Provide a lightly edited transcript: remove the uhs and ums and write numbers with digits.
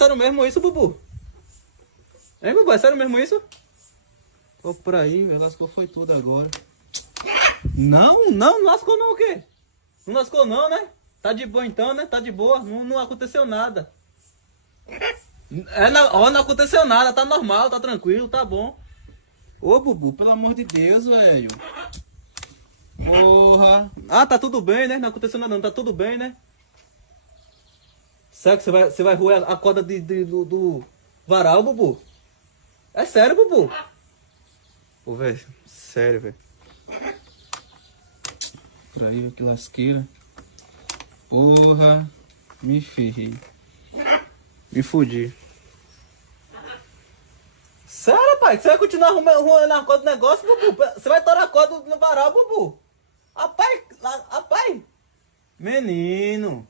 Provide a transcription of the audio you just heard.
sério mesmo isso, Bubu? Hein, Bubu? É sério mesmo isso? Ó, por aí, velho. Lascou foi tudo agora. Não lascou não o quê? Não lascou não, né? Tá de boa então, né? Tá de boa. Não aconteceu nada. Não aconteceu nada. Tá normal, tá tranquilo, tá bom. Ô, Bubu, pelo amor de Deus, velho. Porra. Ah, tá tudo bem, né? Não aconteceu nada não. Tá tudo bem, né? Será que você vai roer a corda do varal, Bubu? É sério, Bubu? Pô, velho. Sério, velho. Por aí, velho, que lasqueira. Porra. Me ferrei. Me fudi. Sério, pai? Você vai continuar roendo a corda do negócio, Bubu? Você vai torar a corda no varal, Bubu? Rapaz. Menino.